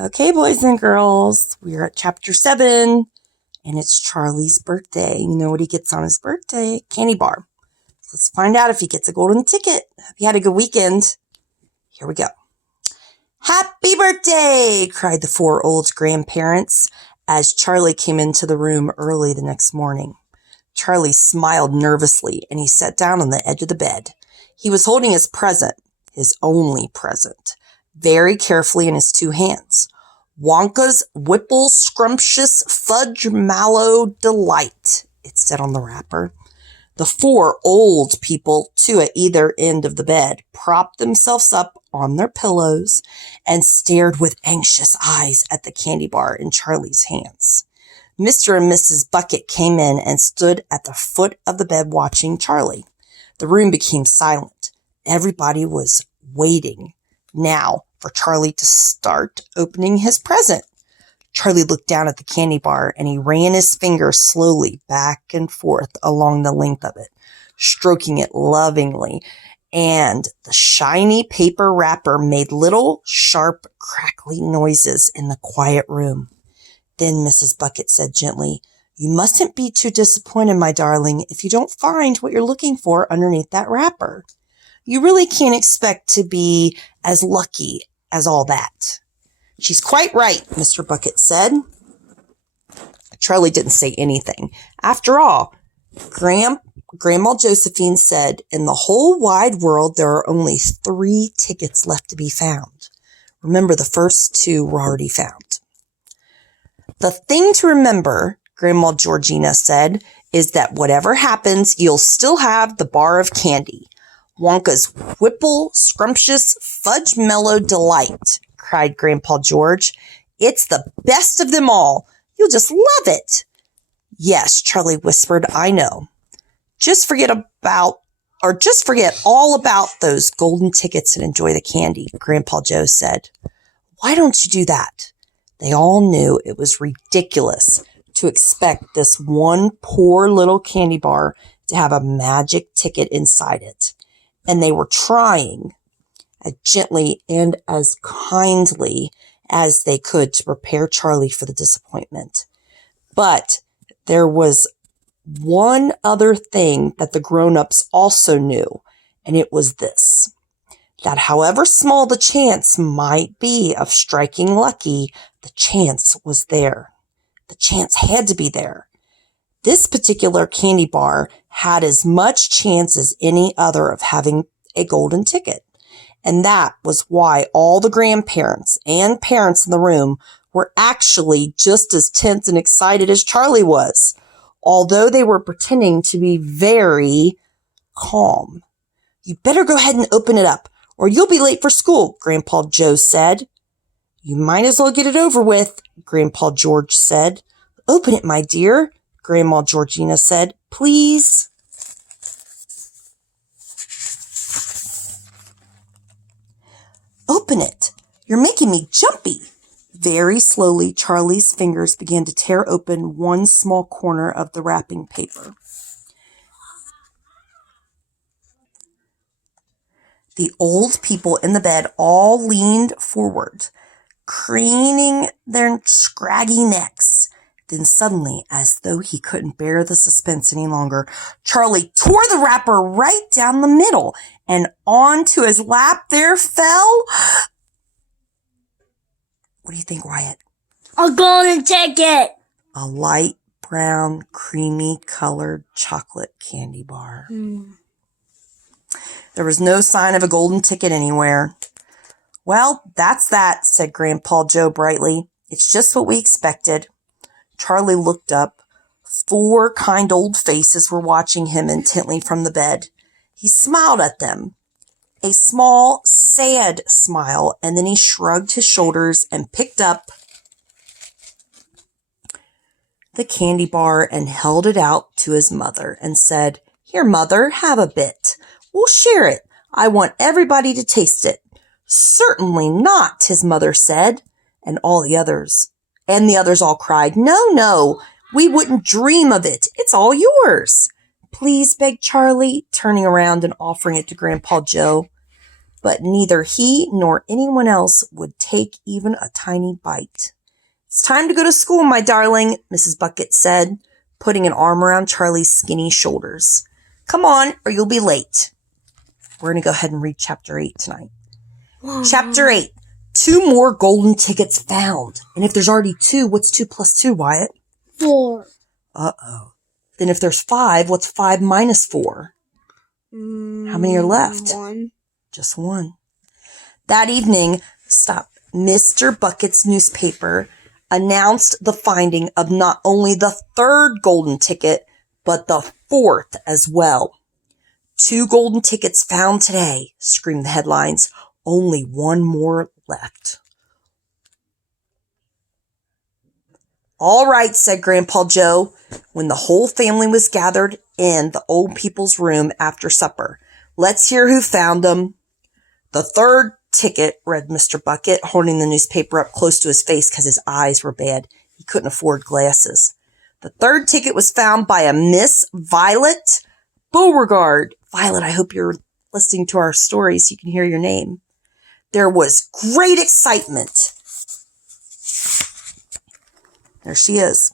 Okay, boys and girls, we're at chapter 7, and it's Charlie's birthday. You know what he gets on his birthday? Candy bar. Let's find out if he gets a golden ticket. Hope you had a good weekend. Here we go. Happy birthday, cried the 4 old grandparents as Charlie came into the room early the next morning. Charlie smiled nervously, and he sat down on the edge of the bed. He was holding his present, his only present, very carefully in his 2 hands. Wonka's Whipple Scrumptious Fudge Mallow Delight, it said on the wrapper. The 4 old people, 2 at either end of the bed, propped themselves up on their pillows and stared with anxious eyes at the candy bar in Charlie's hands. Mr. and Mrs. Bucket came in and stood at the foot of the bed watching Charlie. The room became silent. Everybody was waiting now for Charlie to start opening his present. Charlie looked down at the candy bar and he ran his fingers slowly back and forth along the length of it, stroking it lovingly, and the shiny paper wrapper made little, sharp, crackly noises in the quiet room. Then Mrs. Bucket said gently, "You mustn't be too disappointed, my darling, if you don't find what you're looking for underneath that wrapper. You really can't expect to be as lucky as all that." "She's quite right," Mr. Bucket said. Charlie didn't say anything. After all, Grandma Josephine said, in the whole wide world, there are only 3 tickets left to be found. Remember, the first 2 were already found. "The thing to remember," Grandma Georgina said, "is that whatever happens, you'll still have the bar of candy. Wonka's Whipple Scrumptious Fudge Mellow Delight," cried Grandpa George. "It's the best of them all. You'll just love it." "Yes," Charlie whispered, "I know. Just forget all about those golden tickets and enjoy the candy," Grandpa Joe said. "Why don't you do that?" They all knew it was ridiculous to expect this one poor little candy bar to have a magic ticket inside it. And they were trying as gently and as kindly as they could to prepare Charlie for the disappointment. But there was one other thing that the grown-ups also knew, and it was this: that however small the chance might be of striking lucky, the chance was there. The chance had to be there. This particular candy bar had as much chance as any other of having a golden ticket. And that was why all the grandparents and parents in the room were actually just as tense and excited as Charlie was, although they were pretending to be very calm. "You better go ahead and open it up, or you'll be late for school," Grandpa Joe said. "You might as well get it over with," Grandpa George said. "Open it, my dear," Grandma Georgina said. "Please." "Open it. You're making me jumpy." Very slowly, Charlie's fingers began to tear open one small corner of the wrapping paper. The old people in the bed all leaned forward, craning their scraggy necks. Then suddenly, as though he couldn't bear the suspense any longer, Charlie tore the wrapper right down the middle, and onto his lap there fell... What do you think, Wyatt? A golden ticket! A light brown, creamy colored chocolate candy bar. There was no sign of a golden ticket anywhere. "Well, that's that," said Grandpa Joe brightly. "It's just what we expected." Charlie looked up. 4 kind old faces were watching him intently from the bed. He smiled at them, a small, sad smile, and then he shrugged his shoulders and picked up the candy bar and held it out to his mother and said, "Here, Mother, have a bit. We'll share it. I want everybody to taste it." "Certainly not," his mother said, and the others all cried, No, we wouldn't dream of it. It's all yours." "Please," begged Charlie, turning around and offering it to Grandpa Joe. but neither he nor anyone else would take even a tiny bite. "It's time to go to school, my darling," Mrs. Bucket said, putting an arm around Charlie's skinny shoulders. "Come on, or you'll be late." We're going to go ahead and read chapter 8 tonight. Chapter 8. 2 more golden tickets found. And if there's already 2, what's 2 plus 2, Wyatt? 4. Uh-oh. Then if there's 5, what's 5 minus 4? How many are left? 1. Just 1. That evening, Mr. Bucket's newspaper announced the finding of not only the 3rd golden ticket, but the 4th as well. 2 golden tickets found today, screamed the headlines. Only 1 more left. "All right," said Grandpa Joe, when the whole family was gathered in the old people's room after supper. "Let's hear who found them." "The 3rd ticket," read Mr. Bucket, holding the newspaper up close to his face because his eyes were bad. He couldn't afford glasses. "The 3rd ticket was found by a Miss Violet Beauregard." Violet, I hope you're listening to our story so you can hear your name. There was great excitement. There she is.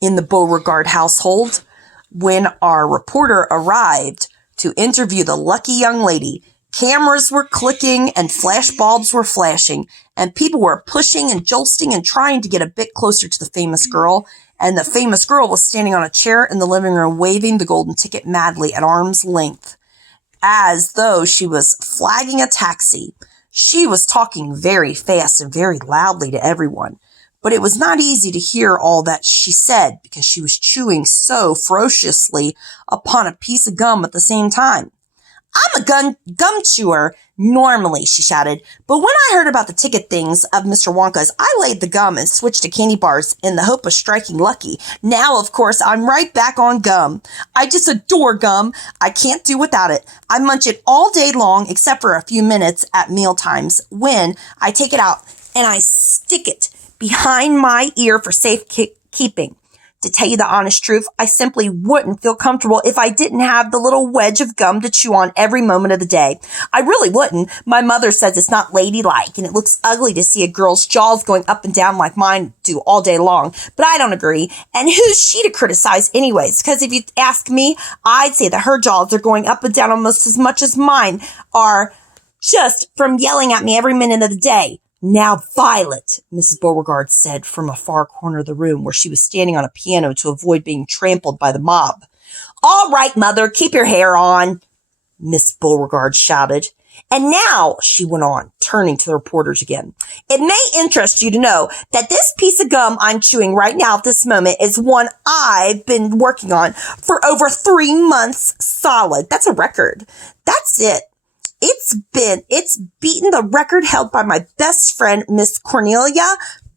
In the Beauregard household, when our reporter arrived to interview the lucky young lady, cameras were clicking and flash bulbs were flashing, and people were pushing and jolting and trying to get a bit closer to the famous girl, and the famous girl was standing on a chair in the living room waving the golden ticket madly at arm's length, as though she was flagging a taxi. She was talking very fast and very loudly to everyone, but it was not easy to hear all that she said because she was chewing so ferociously upon a piece of gum at the same time. "I'm a gum chewer normally," she shouted, "but when I heard about the ticket things of Mr. Wonka's, I laid the gum and switched to candy bars in the hope of striking lucky. Now, of course, I'm right back on gum. I just adore gum. I can't do without it. I munch it all day long except for a few minutes at meal times when I take it out and I stick it behind my ear for safe keeping. To tell you the honest truth, I simply wouldn't feel comfortable if I didn't have the little wedge of gum to chew on every moment of the day. I really wouldn't. My mother says it's not ladylike and it looks ugly to see a girl's jaws going up and down like mine do all day long. But I don't agree. And who's she to criticize anyways? Because if you ask me, I'd say that her jaws are going up and down almost as much as mine are just from yelling at me every minute of the day. Now, Violet," Mrs. Beauregard said from a far corner of the room where she was standing on a piano to avoid being trampled by the mob. "All right, Mother, keep your hair on," Miss Beauregard shouted. "And now," she went on, turning to the reporters again, "it may interest you to know that this piece of gum I'm chewing right now at this moment is one I've been working on for over 3 months solid. That's a record. That's it. It's beaten the record held by my best friend, Miss Cornelia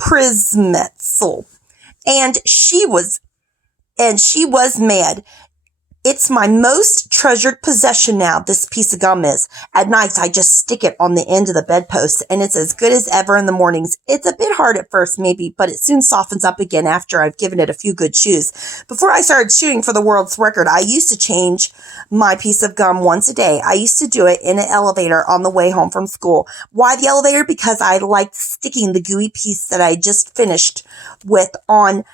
Prismetzel. And she was mad. It's my most treasured possession now, this piece of gum is. At nights, I just stick it on the end of the bedpost, and it's as good as ever in the mornings. It's a bit hard at first, maybe, but it soon softens up again after I've given it a few good chews. Before I started chewing for the world's record, I used to change my piece of gum once a day. I used to do it in an elevator on the way home from school. Why the elevator? Because I liked sticking the gooey piece that I just finished with on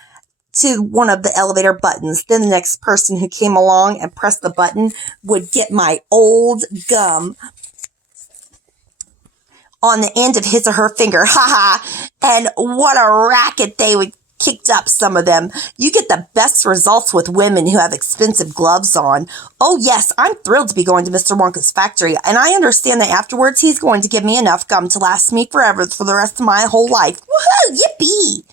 to one of the elevator buttons. Then the next person who came along and pressed the button would get my old gum on the end of his or her finger. Ha ha! And what a racket they would kicked up, some of them. You get the best results with women who have expensive gloves on. Oh yes, I'm thrilled to be going to Mr. Wonka's factory, and I understand that afterwards he's going to give me enough gum to last me forever for the rest of my whole life. Woohoo! Yippee!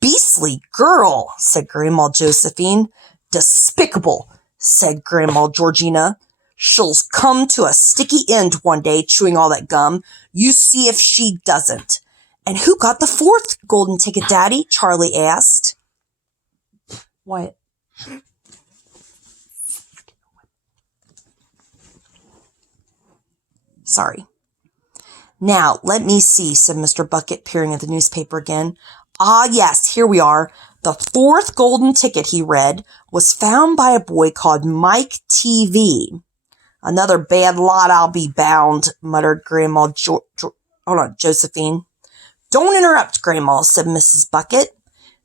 Beastly girl, said Grandma Josephine. Despicable, said Grandma Georgina. She'll come to a sticky end one day chewing all that gum. You see if she doesn't. And who got the 4th golden ticket, Daddy? Charlie asked. What? Sorry. Now, let me see, said Mr. Bucket, peering at the newspaper again. Ah, yes, here we are. The 4th golden ticket, he read, was found by a boy called Mike TV. Another bad lot, I'll be bound, muttered Grandma Josephine. Don't interrupt, Grandma, said Mrs. Bucket.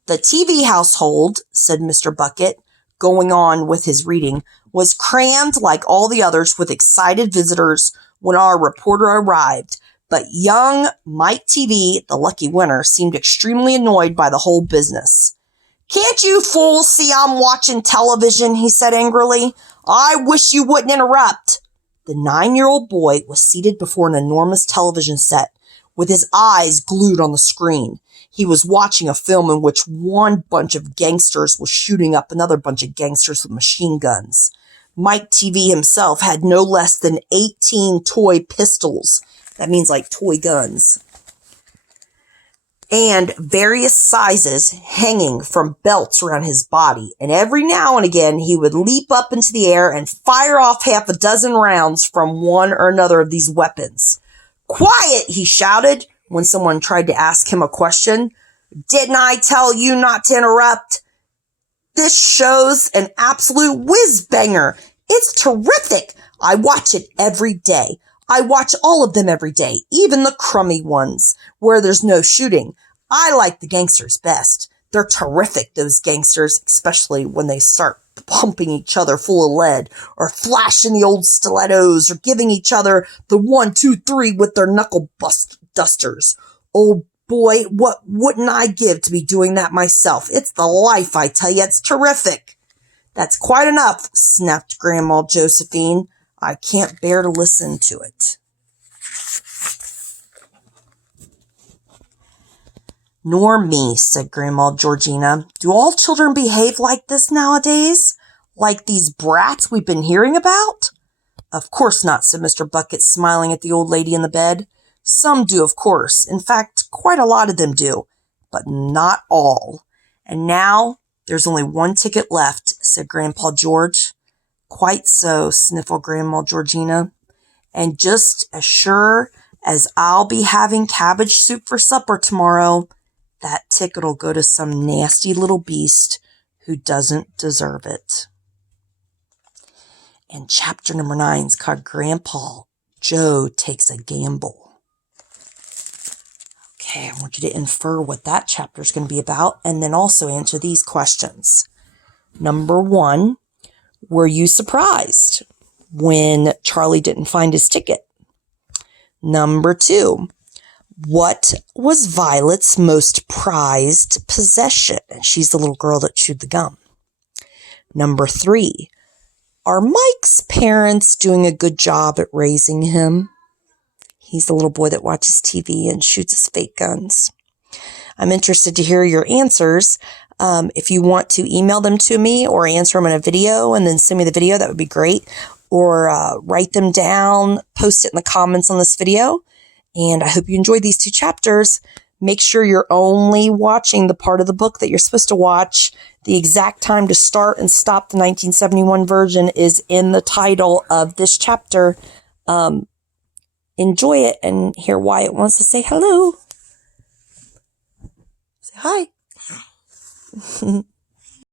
The TV household, said Mr. Bucket, going on with his reading, was crammed like all the others with excited visitors when our reporter arrived. But young Mike TV, the lucky winner, seemed extremely annoyed by the whole business. Can't you fools see I'm watching television? He said angrily. I wish you wouldn't interrupt. The 9-year-old boy was seated before an enormous television set with his eyes glued on the screen. He was watching a film in which one bunch of gangsters was shooting up another bunch of gangsters with machine guns. Mike TV himself had no less than 18 toy pistols. That means like toy guns. And various sizes hanging from belts around his body. And every now and again, he would leap up into the air and fire off half a dozen rounds from one or another of these weapons. Quiet, he shouted when someone tried to ask him a question. Didn't I tell you not to interrupt? This show's an absolute whiz-banger. It's terrific. I watch it every day. I watch all of them every day, even the crummy ones, where there's no shooting. I like the gangsters best. They're terrific, those gangsters, especially when they start pumping each other full of lead, or flashing the old stilettos, or giving each other the 1, 2, 3 with their knuckle dusters. Oh boy, what wouldn't I give to be doing that myself? It's the life, I tell you. It's terrific. That's quite enough, snapped Grandma Josephine. I can't bear to listen to it. Nor me, said Grandma Georgina. Do all children behave like this nowadays? Like these brats we've been hearing about? Of course not, said Mr. Bucket, smiling at the old lady in the bed. Some do, of course. In fact, quite a lot of them do. But not all. And now there's only one ticket left, said Grandpa George. Quite so, sniffled Grandma Georgina. And just as sure as I'll be having cabbage soup for supper tomorrow, that ticket'll go to some nasty little beast who doesn't deserve it. And chapter number 9 is called Grandpa Joe Takes a Gamble. Okay, I want you to infer what that chapter is going to be about, and then also answer these questions. Number 1, were you surprised when Charlie didn't find his ticket? Number 2, what was Violet's most prized possession? And she's the little girl that chewed the gum. Number 3, are Mike's parents doing a good job at raising him? He's the little boy that watches TV and shoots his fake guns. I'm interested to hear your answers. If you want to email them to me or answer them in a video and then send me the video, that would be great. Or write them down, post it in the comments on this video. And I hope you enjoyed these 2 chapters. Make sure you're only watching the part of the book that you're supposed to watch. The exact time to start and stop the 1971 version is in the title of this chapter. Enjoy it and hear why it wants to say hello. Say hi.